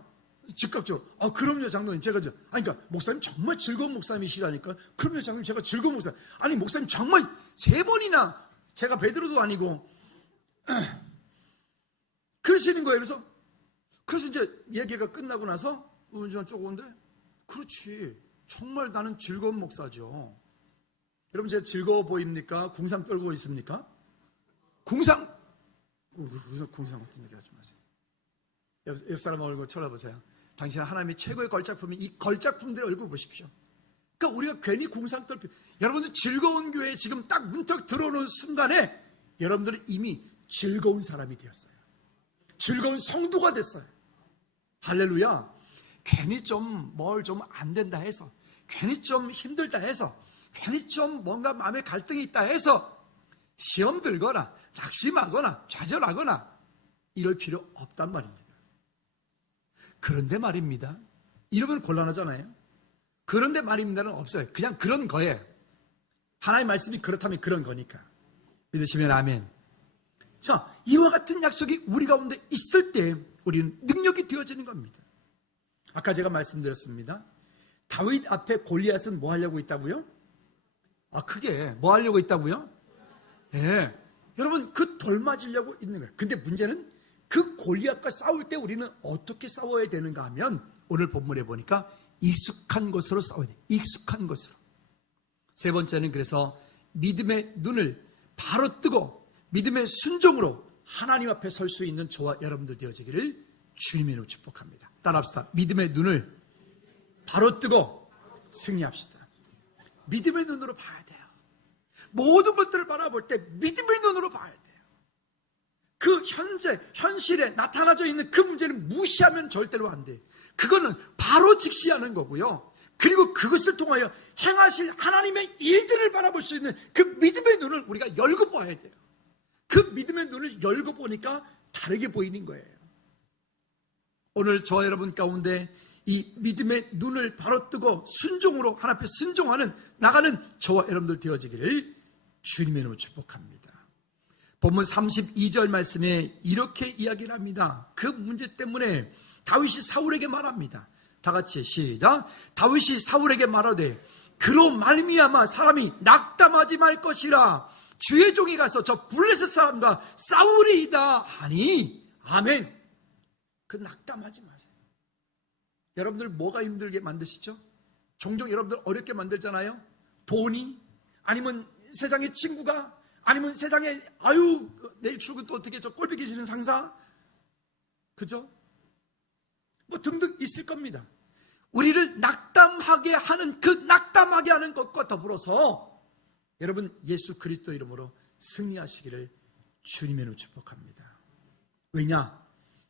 즉각적으로 그럼요 장로님 제가 그러니까 목사님 정말 즐거운 목사님이시라니까. 그럼요 장로님 제가 즐거운 목사님. 아니 목사님 정말 3번이나 제가 베드로도 아니고 그러시는 거예요. 그래서 이제 얘기가 끝나고 나서 은주가 쪼고는데, 그렇지, 정말 나는 즐거운 목사죠. 여러분, 제가 즐거워 보입니까? 궁상 떨고 있습니까? 궁상 같은 얘기 하지 마세요. 옆 사람 얼굴 쳐다보세요. 당신 하나님의 최고의 걸작품이 이 걸작품들의 얼굴 보십시오. 그러니까 우리가 괜히 궁상 떨고, 여러분들 즐거운 교회에 지금 딱 문턱 들어오는 순간에 여러분들은 이미 즐거운 사람이 되었어요. 즐거운 성도가 됐어요. 할렐루야. 괜히 좀 뭘 좀 안 된다 해서, 괜히 좀 힘들다 해서, 괜히 좀 뭔가 마음에 갈등이 있다 해서 시험 들거나 낙심하거나 좌절하거나 이럴 필요 없단 말입니다. 그런데 말입니다. 이러면 곤란하잖아요. 그런데 말입니다는 없어요. 그냥 그런 거예요. 하나님의 말씀이 그렇다면 그런 거니까. 믿으시면 아멘. 자, 이와 같은 약속이 우리 가운데 있을 때 우리는 능력이 되어지는 겁니다. 아까 제가 말씀드렸습니다. 다윗 앞에 골리앗은 뭐 하려고 있다고요? 그게 뭐 하려고 있다고요? 예. 여러분, 그 돌 맞으려고 있는 거예요. 근데 문제는 그 골리앗과 싸울 때 우리는 어떻게 싸워야 되는가 하면, 오늘 본문에 보니까 익숙한 것으로 싸워야 돼요. 익숙한 것으로. 세 번째는 그래서 믿음의 눈을 바로 뜨고 믿음의 순종으로 하나님 앞에 설 수 있는 저와 여러분들 되어지기를 주님의 이름으로 축복합니다. 따라합시다. 믿음의 눈을 바로 뜨고 승리합시다. 믿음의 눈으로 봐야 돼요. 모든 것들을 바라볼 때 믿음의 눈으로 봐야 돼요. 그 현실에 나타나져 있는 그 문제는 무시하면 절대로 안 돼요. 그거는 바로 직시하는 거고요. 그리고 그것을 통하여 행하실 하나님의 일들을 바라볼 수 있는 그 믿음의 눈을 우리가 열고 봐야 돼요. 그 믿음의 눈을 열고 보니까 다르게 보이는 거예요. 오늘 저와 여러분 가운데 이 믿음의 눈을 바로 뜨고 순종으로 하나님 앞에 순종하는 나가는 저와 여러분들 되어지기를 주님의 이름으로 축복합니다. 본문 32절 말씀에 이렇게 이야기를 합니다. 그 문제 때문에 다윗이 사울에게 말합니다. 다 같이 시작. 다윗이 사울에게 말하되 그로 말미암아 사람이 낙담하지 말 것이라 주의 종이 가서 저 블레셋 사람과 싸우리이다 하니. 아멘. 그 낙담하지 마세요. 여러분들 뭐가 힘들게 만드시죠? 종종 여러분들 어렵게 만들잖아요. 돈이, 아니면 세상의 친구가, 아니면 세상에 내일 출근 또 어떻게 저 꼴보기 싫은 상사, 그죠? 뭐 등등 있을 겁니다. 우리를 낙담하게 하는 그 낙담하게 하는 것과 더불어서 여러분 예수 그리스도 이름으로 승리하시기를 주님의 이름으로 축복합니다. 왜냐?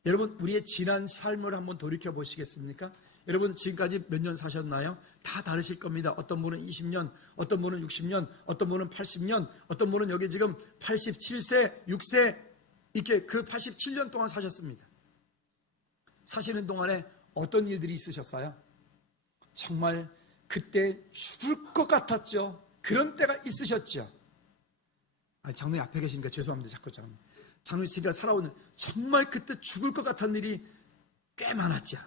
여러분 우리의 지난 삶을 한번 돌이켜 보시겠습니까? 여러분 지금까지 몇 년 사셨나요? 다 다르실 겁니다. 어떤 분은 20년, 어떤 분은 60년, 어떤 분은 80년, 어떤 분은 여기 지금 87세, 6세 이렇게 그 87년 동안 사셨습니다. 사시는 동안에 어떤 일들이 있으셨어요? 정말 그때 죽을 것 같았죠. 그런 때가 있으셨죠. 장로님 앞에 계시니까 죄송합니다. 자꾸 장로님 지금 살아오는 정말 그때 죽을 것 같은 일이 꽤 많았죠.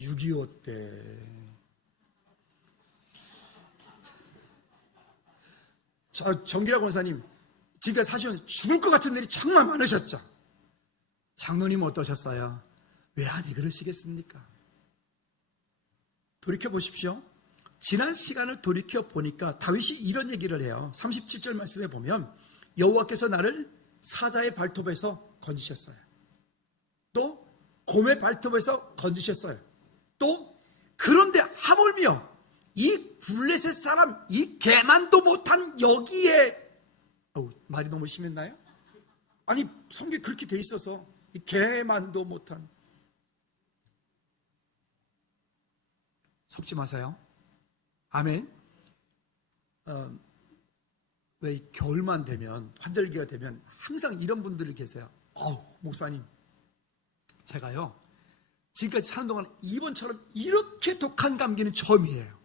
6.25 때 정기라 권사님 지금까지 사시면 죽을 것 같은 일이 정말 많으셨죠. 장로님은 어떠셨어요? 왜 아니 그러시겠습니까? 돌이켜 보십시오. 지난 시간을 돌이켜 보니까 다윗이 이런 얘기를 해요. 37절 말씀에 보면 여호와께서 나를 사자의 발톱에서 건지셨어요. 또 곰의 발톱에서 건지셨어요. 또 그런데 하물며 이 블레셋 사람 이 개만도 못한 여기에 말이 너무 심했나요? 아니 성경에 그렇게 돼 있어서 이 개만도 못한, 속지 마세요. 아멘. 왜 겨울만 되면 환절기가 되면 항상 이런 분들이 계세요. 목사님 제가요 지금까지 사는 동안 이번처럼 이렇게 독한 감기는 처음이에요.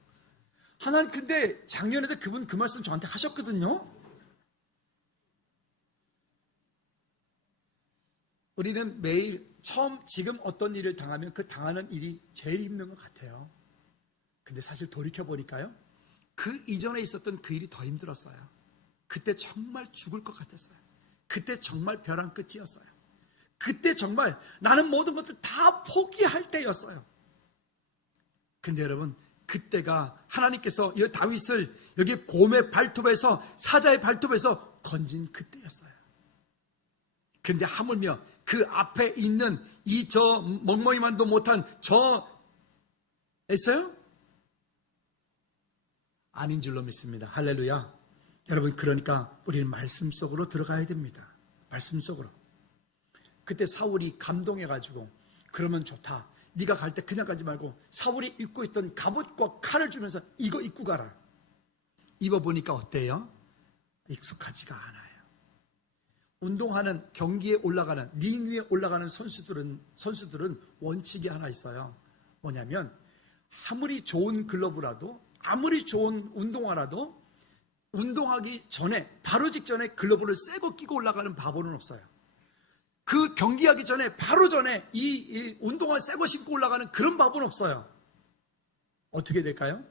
하나님 근데 작년에도 그분 그 말씀 저한테 하셨거든요. 우리는 매일 지금 어떤 일을 당하면 그 당하는 일이 제일 힘든 것 같아요. 근데 사실 돌이켜보니까요 그 이전에 있었던 그 일이 더 힘들었어요. 그때 정말 죽을 것 같았어요. 그때 정말 벼랑 끝이었어요. 그때 정말 나는 모든 것들 다 포기할 때였어요. 근데 여러분, 그때가 하나님께서 이 다윗을 여기 곰의 발톱에서, 사자의 발톱에서 건진 그때였어요. 근데 하물며 그 앞에 있는 이 저 멍멍이만도 못한 저 했어요? 아닌 줄로 믿습니다. 할렐루야. 여러분, 그러니까 우리는 말씀 속으로 들어가야 됩니다. 말씀 속으로. 그때 사울이 감동해가지고 그러면 좋다, 네가 갈 때 그냥 가지 말고 사울이 입고 있던 갑옷과 칼을 주면서 이거 입고 가라. 입어보니까 어때요? 익숙하지가 않아요. 운동하는, 경기에 올라가는, 링 위에 올라가는 선수들은 원칙이 하나 있어요. 뭐냐면 아무리 좋은 글러브라도, 아무리 좋은 운동화라도 운동하기 전에, 바로 직전에 글러브를 새거 끼고 올라가는 바보는 없어요. 그 경기하기 전에, 바로 전에 이 운동화 새거 신고 올라가는 그런 바보는 없어요. 어떻게 될까요?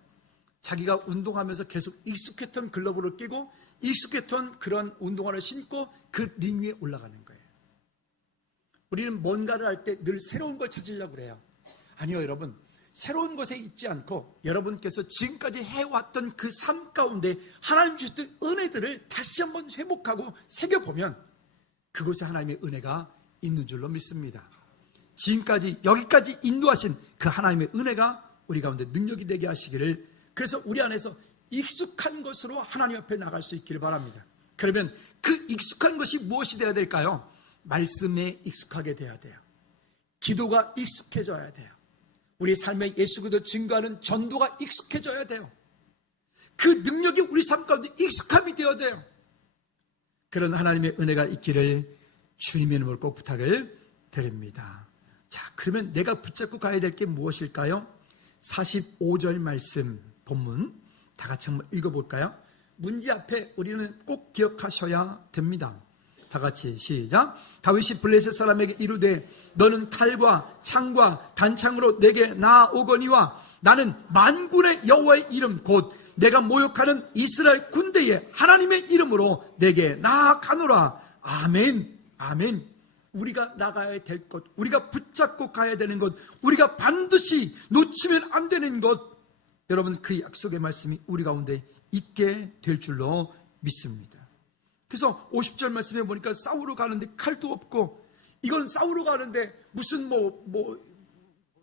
자기가 운동하면서 계속 익숙했던 글러브를 끼고 익숙했던 그런 운동화를 신고 그 링 위에 올라가는 거예요. 우리는 뭔가를 할 때 늘 새로운 걸 찾으려고 그래요. 아니요, 여러분. 새로운 것에 있지 않고 여러분께서 지금까지 해왔던 그 삶 가운데 하나님 주셨던 은혜들을 다시 한번 회복하고 새겨보면 그곳에 하나님의 은혜가 있는 줄로 믿습니다. 지금까지 여기까지 인도하신 그 하나님의 은혜가 우리 가운데 능력이 되게 하시기를, 그래서 우리 안에서 익숙한 것으로 하나님 앞에 나갈 수 있기를 바랍니다. 그러면 그 익숙한 것이 무엇이 되어야 될까요? 말씀에 익숙하게 돼야 돼요. 기도가 익숙해져야 돼요. 우리 삶에 예수 그리스도 증거하는 전도가 익숙해져야 돼요. 그 능력이 우리 삶 가운데 익숙함이 되어야 돼요. 그런 하나님의 은혜가 있기를 주님의 이름으로 꼭 부탁을 드립니다. 자, 그러면 내가 붙잡고 가야 될 게 무엇일까요? 45절 말씀 본문 다 같이 한번 읽어볼까요? 문제 앞에 우리는 꼭 기억하셔야 됩니다. 다 같이 시작. 다윗이 블레셋 사람에게 이르되 너는 칼과 창과 단창으로 내게 나아오거니와 나는 만군의 여호와의 이름 곧 내가 모욕하는 이스라엘 군대의 하나님의 이름으로 내게 나아가노라. 아멘. 아멘. 우리가 나가야 될 것, 우리가 붙잡고 가야 되는 것, 우리가 반드시 놓치면 안 되는 것, 여러분 그 약속의 말씀이 우리 가운데 있게 될 줄로 믿습니다. 그래서 50절 말씀에 보니까 싸우러 가는데 칼도 없고, 이건 싸우러 가는데 무슨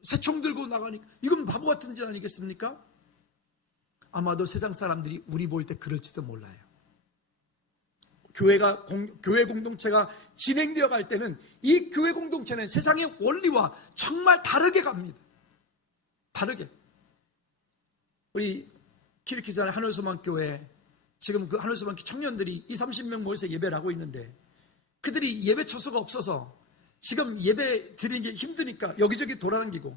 새총 들고 나가니까 이건 바보 같은 짓 아니겠습니까? 아마도 세상 사람들이 우리 볼 때 그럴지도 몰라요. 교회 공동체가 진행되어 갈 때는 이 교회 공동체는 세상의 원리와 정말 다르게 갑니다. 다르게. 우리 키르키스탄 하늘소망교회, 지금 그 하늘소망 청년들이 20-30명 모여서 예배를 하고 있는데, 그들이 예배 처소가 없어서 지금 예배 드리는 게 힘드니까 여기저기 돌아다니고,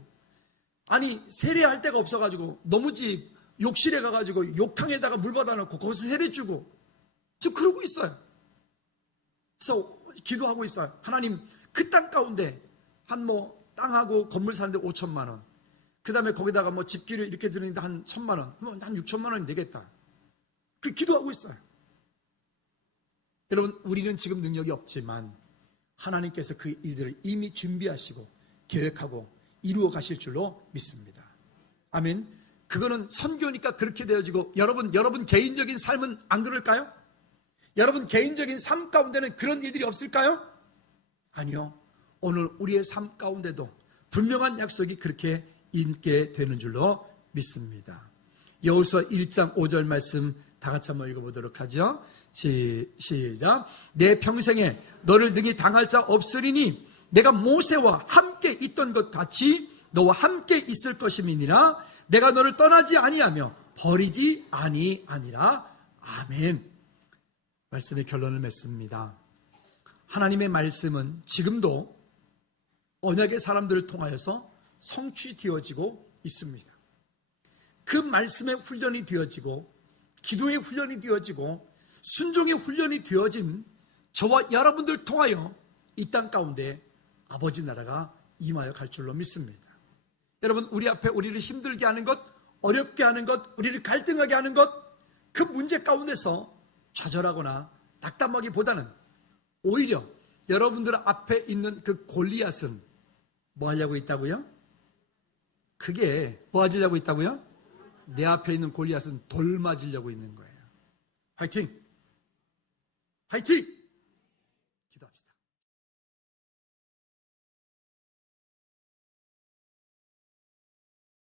아니 세례할 데가 없어가지고 너무집 욕실에 가가지고 욕탕에다가 물 받아놓고 거기서 세례 주고 지금 그러고 있어요. 그래서 기도하고 있어요. 하나님, 그 땅 가운데 한 땅하고 건물 사는데 5천만 원, 그 다음에 거기다가 집기를 이렇게 드리는데 한 1,000만 원, 그러면 한 6천만 원이 되겠다. 그 기도하고 있어요. 여러분, 우리는 지금 능력이 없지만 하나님께서 그 일들을 이미 준비하시고 계획하고 이루어 가실 줄로 믿습니다. 아멘. 그거는 선교니까 그렇게 되어지고, 여러분 개인적인 삶은 안 그럴까요? 여러분 개인적인 삶 가운데는 그런 일들이 없을까요? 아니요. 오늘 우리의 삶 가운데도 분명한 약속이 그렇게 있게 되는 줄로 믿습니다. 여호수아 1장 5절 말씀 다 같이 한번 읽어보도록 하죠. 시작. 내 평생에 너를 능히 당할 자 없으리니 내가 모세와 함께 있던 것 같이 너와 함께 있을 것임이니라. 내가 너를 떠나지 아니하며 버리지 아니하니라. 아멘. 말씀의 결론을 맺습니다. 하나님의 말씀은 지금도 언약의 사람들을 통하여서 성취되어지고 있습니다. 그 말씀의 훈련이 되어지고, 기도의 훈련이 되어지고, 순종의 훈련이 되어진 저와 여러분들 통하여 이 땅 가운데 아버지 나라가 임하여 갈 줄로 믿습니다. 여러분, 우리 앞에 우리를 힘들게 하는 것, 어렵게 하는 것, 우리를 갈등하게 하는 것, 그 문제 가운데서 좌절하거나 낙담하기보다는 오히려 여러분들 앞에 있는 그 골리앗은 뭐 하려고 있다고요? 그게 뭐 하려고 있다고요? 내 앞에 있는 골리앗은 돌 맞으려고 있는 거예요. 화이팅! 화이팅!